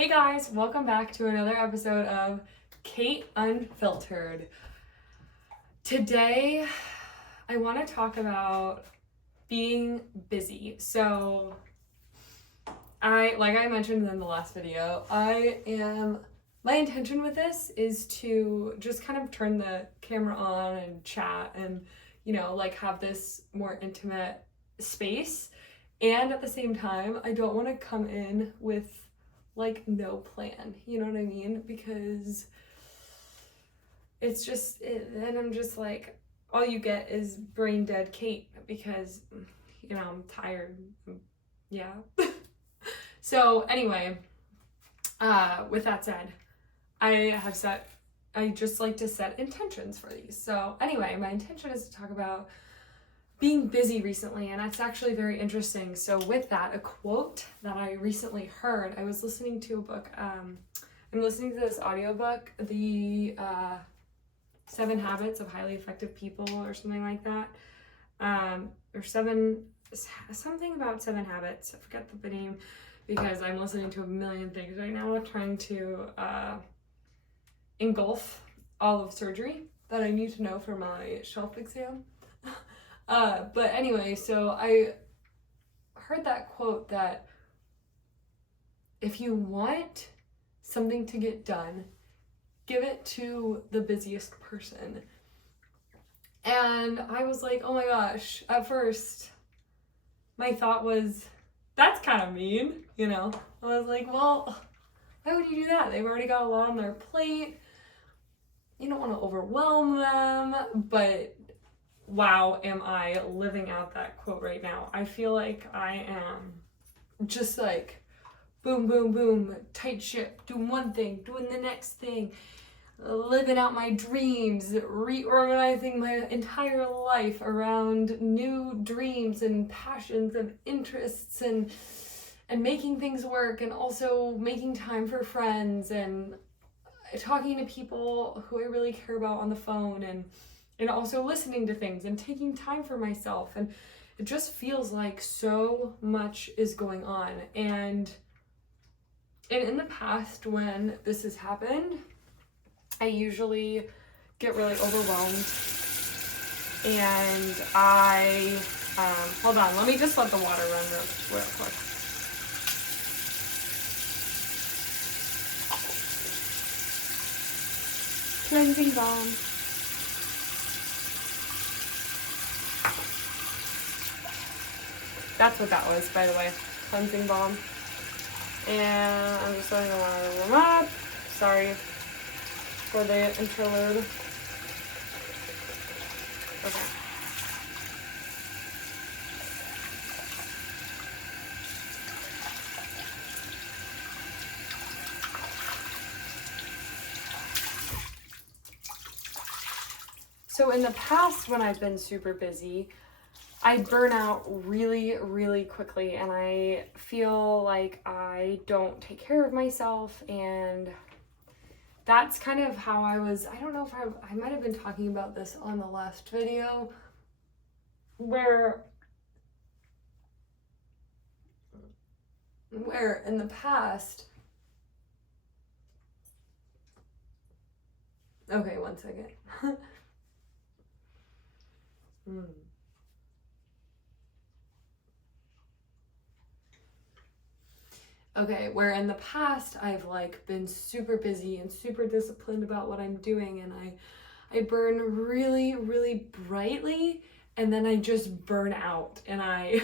Hey guys, welcome back to another episode of Kate Unfiltered. Today, I want to talk about being busy. So, like I mentioned in the last video, my intention with this is to just kind of turn the camera on and chat and, have this more intimate space. And at the same time, I don't want to come in with no plan, you know what I mean? Because it's just, then I'm just like, all you get is brain dead Kate because, I'm tired. Yeah. So anyway, with that said, I just like to set intentions for these. So anyway, my intention is to talk about being busy recently, and it's actually very interesting. So with that, a quote that I recently heard, I was listening to a book, I'm listening to this audiobook, the 7 Habits of Highly Effective People or something like that, or something about 7 Habits, I forget the name, because I'm listening to a million things right now, trying to engulf all of surgery that I need to know for my shelf exam. But anyway, so I heard that quote that if you want something to get done, give it to the busiest person. And I was like, oh my gosh, at first, my thought was, that's kind of mean, I was like, well, why would you do that? They've already got a lot on their plate. You don't want to overwhelm them, but wow, am I living out that quote right now. I feel like I am just like boom, boom, boom, tight ship, doing one thing, doing the next thing, living out my dreams, reorganizing my entire life around new dreams and passions and interests and making things work, and also making time for friends and talking to people who I really care about on the phone, and also listening to things and taking time for myself. And it just feels like so much is going on. And in the past, when this has happened, I usually get really overwhelmed. And hold on, let me just let the water run real quick. Cleansing balm. That's what that was, by the way. Cleansing balm. And I'm just letting the water warm up. Sorry for the interlude. Okay. So in the past, when I've been super busy, I burn out really, really quickly, and I feel like I don't take care of myself, and that's kind of how I don't know if I might have been talking about this on the last video, where in the past, okay, one second. Okay, where in the past I've been super busy and super disciplined about what I'm doing, and I burn really, really brightly, and then I just burn out, and I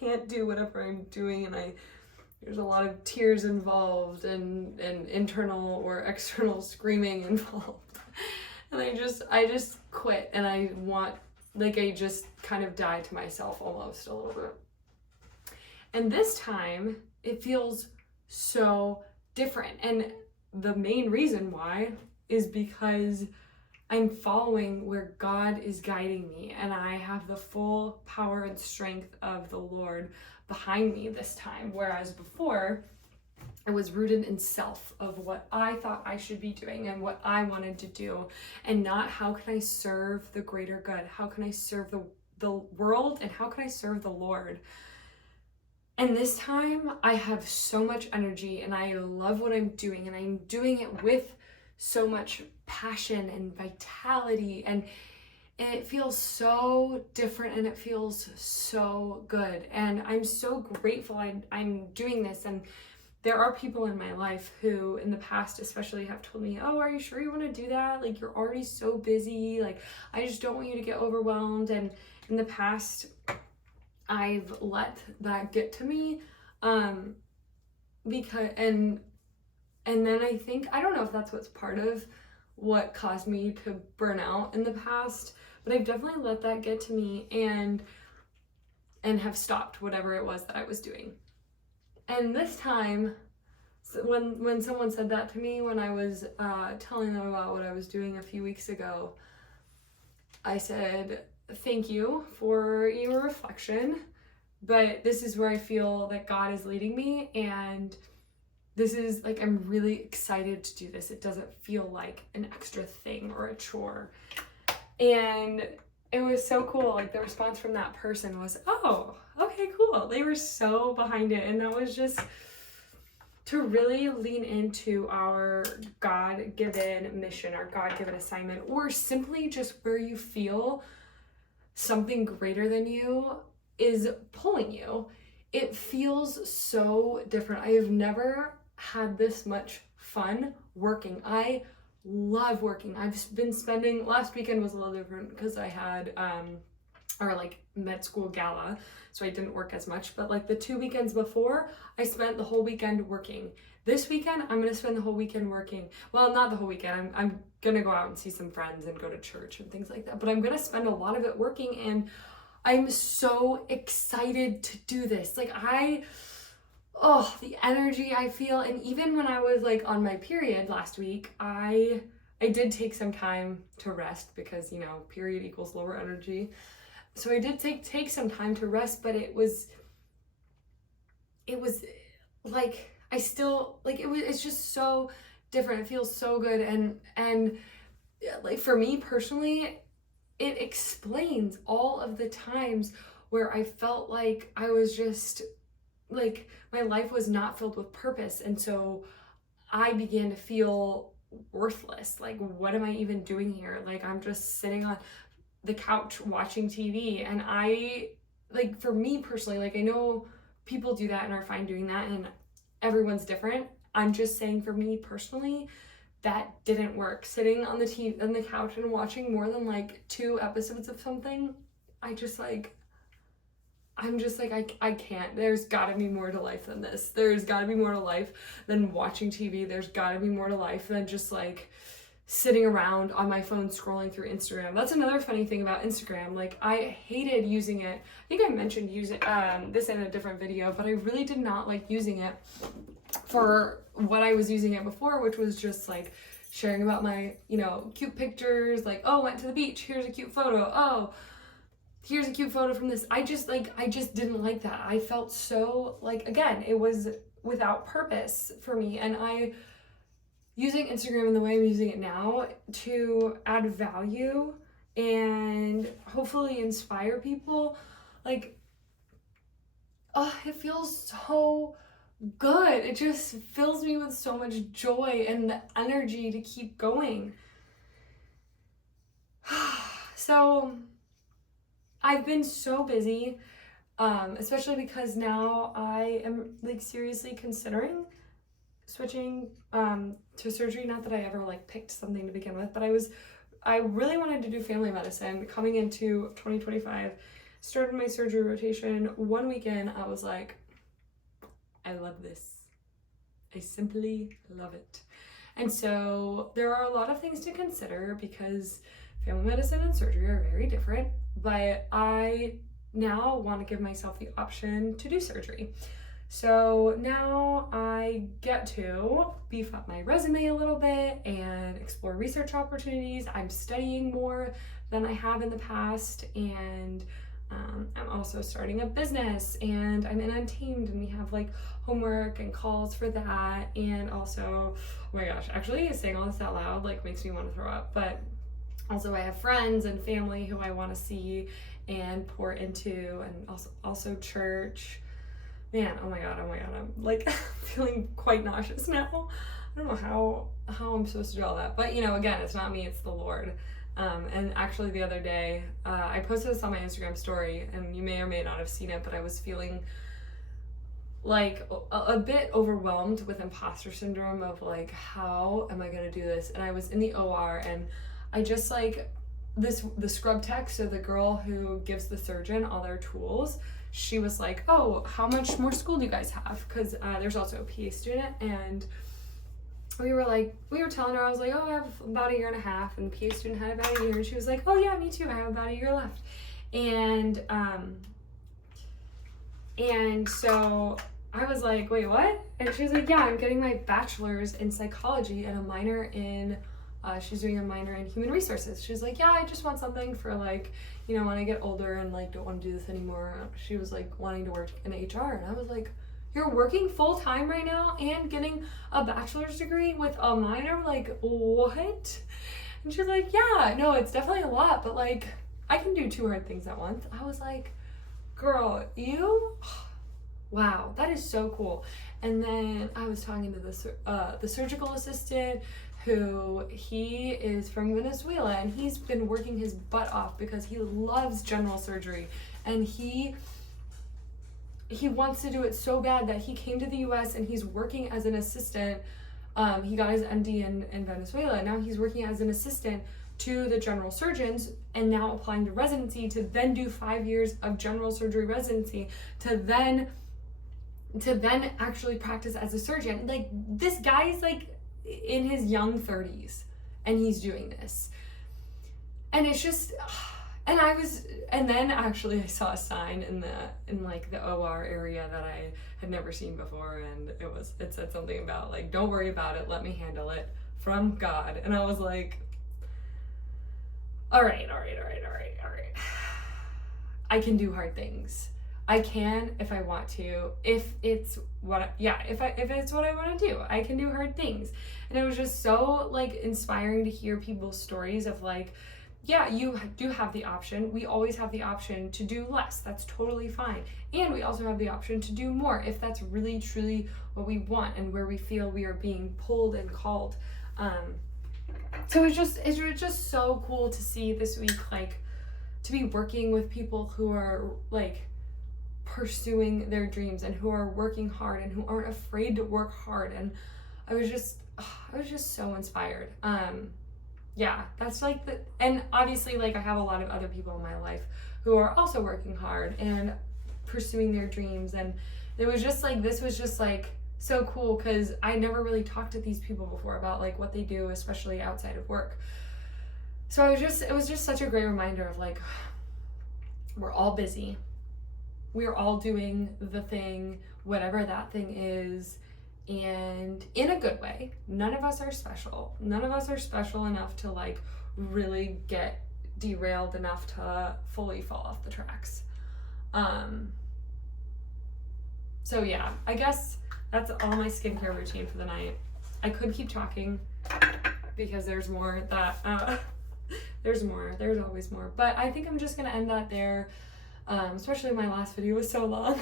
can't do whatever I'm doing, and there's a lot of tears involved and internal or external screaming involved. And I just quit, and I just kind of die to myself almost a little bit. And this time, it feels so different. And the main reason why is because I'm following where God is guiding me, and I have the full power and strength of the Lord behind me this time. Whereas before, I was rooted in self of what I thought I should be doing and what I wanted to do, and not how can I serve the greater good? How can I serve the world, and how can I serve the Lord? And this time I have so much energy and I love what I'm doing, and I'm doing it with so much passion and vitality, and it feels so different and it feels so good. And I'm so grateful I'm doing this. And there are people in my life who in the past especially have told me, oh, are you sure you want to do that? Like, you're already so busy. Like, I just don't want you to get overwhelmed. And in the past, I've let that get to me, because and then I think, I don't know if that's what's part of what caused me to burn out in the past, but I've definitely let that get to me and have stopped whatever it was that I was doing. And this time, when someone said that to me, when I was telling them about what I was doing a few weeks ago, I said, thank you for your reflection, but this is where I feel that God is leading me, and this is like, I'm really excited to do this. It doesn't feel like an extra thing or a chore. And it was so cool. Like, the response from that person was, oh, okay, cool. They were so behind it. And that was just to really lean into our God-given mission, our God-given assignment, or simply just where you feel something greater than you is pulling you. It feels so different. I have never had this much fun working. I love working. I've been spending, last weekend was a little different because I had our like med school gala, so I didn't work as much, but like the 2 weekends before, I spent the whole weekend working. This weekend, I'm gonna spend the whole weekend working. Well, not the whole weekend. I'm gonna go out and see some friends and go to church and things like that, but I'm gonna spend a lot of it working, and I'm so excited to do this. Like, the energy I feel. And even when I was like on my period last week, I did take some time to rest because, you know, period equals lower energy. So I did take some time to rest, but it was like, I still, like, it's just so different. It feels so good. And like, for me personally, it explains all of the times where I felt like I was just, like, my life was not filled with purpose. And so I began to feel worthless. Like, what am I even doing here? Like, I'm just sitting on the couch watching TV. And I, like, for me personally, like, I know people do that and are fine doing that, and everyone's different. I'm just saying, for me personally, that didn't work. Sitting on the couch and watching more than like 2 episodes of something, I'm just like, I can't. There's gotta be more to life than this. There's gotta be more to life than watching TV. There's gotta be more to life than just like sitting around on my phone scrolling through Instagram. That's another funny thing about Instagram. Like, I hated using it. I think I mentioned using this in a different video, but I really did not like using it for what I was using it before, which was just like sharing about my, you know, cute pictures, like, oh, went to the beach, here's a cute photo, oh, here's a cute photo from this. I just didn't like that. I felt so, like, again, it was without purpose for me. And using Instagram in the way I'm using it now to add value and hopefully inspire people, like, it feels so good. It just fills me with so much joy and the energy to keep going. So I've been so busy, especially because now I am like seriously considering switching to surgery. Not that I ever like picked something to begin with, but I really wanted to do family medicine coming into 2025. Started my surgery rotation. One weekend I was like, I love this. I simply love it. And so there are a lot of things to consider because family medicine and surgery are very different, but I now want to give myself the option to do surgery. So now I get to beef up my resume a little bit and explore research opportunities. I'm studying more than I have in the past, and I'm also starting a business, and I'm in Untamed, and we have like homework and calls for that. And also, oh my gosh, actually saying all this out loud like makes me want to throw up, but also I have friends and family who I want to see and pour into, and also church. man, oh my god, I'm like feeling quite nauseous now. I don't know how I'm supposed to do all that, but again, it's not me, it's the Lord. And actually the other day, I posted this on my Instagram story, and you may or may not have seen it, but I was feeling like a bit overwhelmed with imposter syndrome of like, how am I gonna do this? And I was in the OR, and I just like the scrub tech, so the girl who gives the surgeon all their tools, she was like, oh, how much more school do you guys have? Because there's also a PA student, and we were telling her, I was like, oh, I have about a year and a half, and the PA student had about a year, and she was like, oh yeah, me too, I have about a year left. And so I was like, wait, what? And she was like, yeah, I'm getting my bachelor's in psychology and a minor in, she's doing a minor in human resources. She was like, yeah, I just want something for like, when I get older and like don't want to do this anymore. She was like wanting to work in HR, and I was like, you're working full time right now and getting a bachelor's degree with a minor? Like, what? And she's like, yeah, no, it's definitely a lot, but like, I can do 2 hard things at once. I was like, girl, wow, that is so cool. And then I was talking to the surgical assistant, who he is from Venezuela, and he's been working his butt off because he loves general surgery, and he wants to do it so bad that he came to the US and he's working as an assistant. He got his MD in Venezuela. Now he's working as an assistant to the general surgeons, and now applying to residency to then do 5 years of general surgery residency to then actually practice as a surgeon. Like, this guy's like in his young 30s and he's doing this. And it's just, and then actually I saw a sign in the OR area that I had never seen before, and it said something about like, don't worry about it, let me handle it, from God. And I was like, all right. I can do hard things. I can if I want to, if it's what it's what I want to do. I can do hard things. And it was just so like inspiring to hear people's stories of like, yeah, you do have the option. We always have the option to do less. That's totally fine. And we also have the option to do more if that's really truly what we want and where we feel we are being pulled and called. So it was just so cool to see this week, like, to be working with people who are like pursuing their dreams and who are working hard and who aren't afraid to work hard. And I was just so inspired. Yeah, that's like and obviously like I have a lot of other people in my life who are also working hard and pursuing their dreams, and it was just like, this was just like so cool because I never really talked to these people before about like what they do, especially outside of work. So it was just such a great reminder of like, we're all busy. We're all doing the thing, whatever that thing is, and in a good way. None of us are special. None of us are special enough to like really get derailed enough to fully fall off the tracks. So yeah, I guess that's all my skincare routine for the night. I could keep talking because there's more that, there's always more, but I think I'm just gonna end that there. Especially my last video was so long.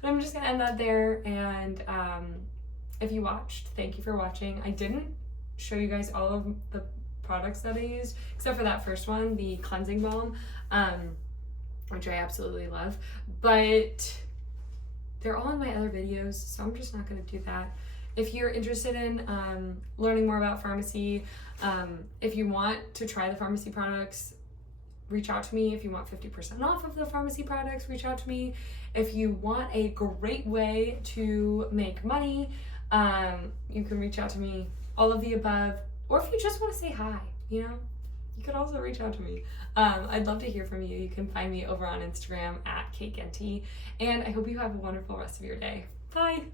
But I'm just gonna end that there, and if you watched, thank you for watching. I didn't show you guys all of the products that I used, except for that first one, the cleansing balm, which I absolutely love, but they're all in my other videos, so I'm just not gonna do that. If you're interested in learning more about pharmacy, if you want to try the pharmacy products, reach out to me. If you want 50% off of the pharmacy products, reach out to me. If you want a great way to make money, you can reach out to me, all of the above. Or if you just want to say hi, you could also reach out to me. I'd love to hear from you. You can find me over on Instagram @KateGenty, and I hope you have a wonderful rest of your day. Bye.